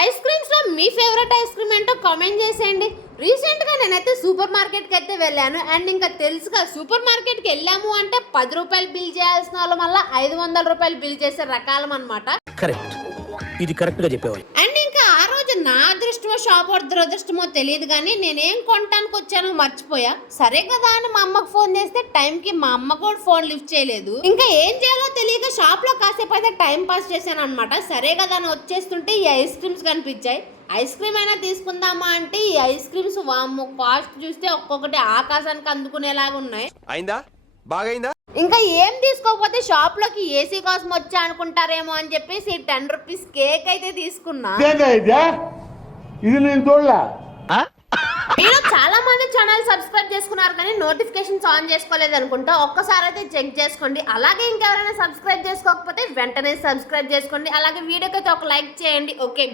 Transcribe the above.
Ice creams లో మీ favourite ice cream ఏంటో comment చేసేయండి. రీసెంట్ గా నేనైతే సూపర్ మార్కెట్ కి అయితే వెళ్ళాను. అండ్ ఇంకా తెలుసుగా సూపర్ మార్కెట్ కి వెళ్ళాము అంటే 10 రూపాయలు బిల్ చేయాల్సిన వాళ్ళు మళ్ళీ 500 రూపాయలు బిల్ చేసే రకాలం అనమాట. కరెక్ట్, ఇది కరెక్ట్ గా చెప్పేవాళ్ళు. అండ్ ఇంకా ఆ రోజు నా అదృష్టమో షాప్ దురదృష్టమో తెలియదు కానీ నేనేం కొనడానికి వచ్చానో మర్చిపోయా. సరే కదా అని మా అమ్మకు ఫోన్ చేస్తే టైంకి మా అమ్మ కూడా ఫోన్ లిఫ్ట్ చేయలేదు. ఇంకా ఏం చేయాలో తెలియక షాప్ లో కాసేపు అయితే టైం పాస్ చేశాను అనమాట. సరే కదా అని వచ్చేస్తుంటే ఈ ఐస్ క్రీమ్స్ కనిపించాయి. ఐస్ క్రీమ్ అయినా తీసుకుందామా అంటే ఈ ఐస్ క్రీమ్స్ వామ్మో కాస్ట్ చూస్తే ఒక్కొక్కటి ఆకాశానికి అందుకునేలాగా ఉన్నాయి. అయిందా బాగైందా? ఇంకా ఏం తీసుకోకపోతే షాప్ లోకి ఏసీ కోసం వచ్చా అనుకుంటారేమో అని చెప్పేసి 10 రూపీస్ కేక్ అయితే తీసుకున్నా. మీరు చాలా మంది ఛానల్ సబ్స్క్రైబ్ చేసుకున్నారు కానీ నోటిఫికేషన్స్ ఆన్ చేసుకోలేదు అనుకుంటా. ఒక్కసారి అయితే చెక్ చేసుకోండి. అలాగే ఇంకెవరైనా సబ్స్క్రైబ్ చేసుకోకపోతే వెంటనే సబ్స్క్రైబ్ చేసుకోండి. అలాగే వీడియోకి అయితే ఒక లైక్ చేయండి. ఓకే.